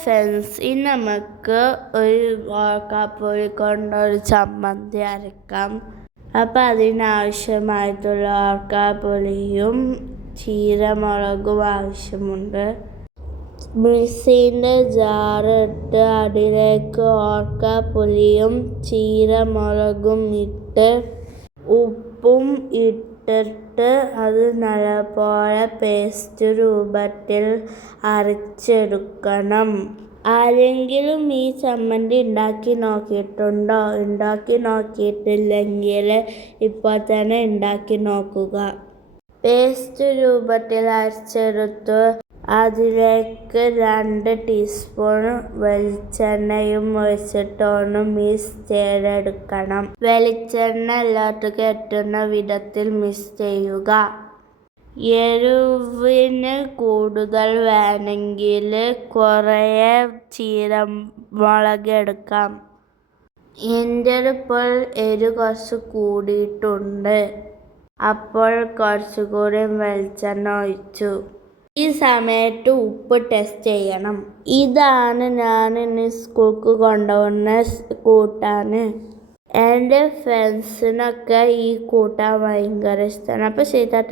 Friends, ഇന്ന് നമുക്ക് ഒരു ഓർക്കാപ്പൊടി കൊണ്ടൊരു ചമ്മന്തി അരക്കാം. അപ്പം അതിനാവശ്യമായിട്ടുള്ള ഓർക്കാപ്പൊടിയും ചീരമുളകും ആവശ്യമുണ്ട്. മിക്സിൻ്റെ ജാറിട്ട് അതിലേക്ക് ഓർക്കാപ്പൊടിയും ചീരമുളകും ഇട്ട് ഉപ്പും ഇട്ടിട്ട് അത് നല്ലപോലെ പേസ്റ്റ് രൂപത്തിൽ അരച്ചെടുക്കണം. ആരെങ്കിലും ഈ ചമ്മന്തി ഉണ്ടാക്കി നോക്കിയിട്ടുണ്ടോ? ഉണ്ടാക്കി നോക്കിയിട്ടില്ലെങ്കിൽ ഇപ്പോൾ തന്നെ ഉണ്ടാക്കി നോക്കുക. പേസ്റ്റ് രൂപത്തിൽ അരച്ചെടുത്ത് അതിലേക്ക് 2 ടീസ്പൂൺ വെളിച്ചെണ്ണയും ഒഴിച്ചിട്ട് ഒന്ന് മിക്സ് ചെയ്തെടുക്കണം. വെളിച്ചെണ്ണ എല്ലാവർക്കും എത്തുന്ന വിധത്തിൽ മിക്സ് ചെയ്യുക. എരിവിന് കൂടുതൽ വേണമെങ്കിൽ കുറേ ചീരമുളക് എടുക്കാം. എൻ്റെ ഇപ്പോൾ എരിവ് കുറച്ച് കൂടിയിട്ടുണ്ട്. അപ്പോൾ കുറച്ചുകൂടി വെളിച്ചെണ്ണ ഒഴിച്ചു. ഈ സമയത്ത് ഉപ്പ് ടെസ്റ്റ് ചെയ്യണം. ഇതാണ് ഞാൻ ഇന്ന് സ്കൂൾക്ക് കൊണ്ടുപോകുന്ന കൂട്ടാൻ. എൻ്റെ ഫ്രണ്ട്സിനൊക്കെ ഈ കൂട്ടാൻ ഭയങ്കര ഇഷ്ടമാണ്. അപ്പോൾ ശരി.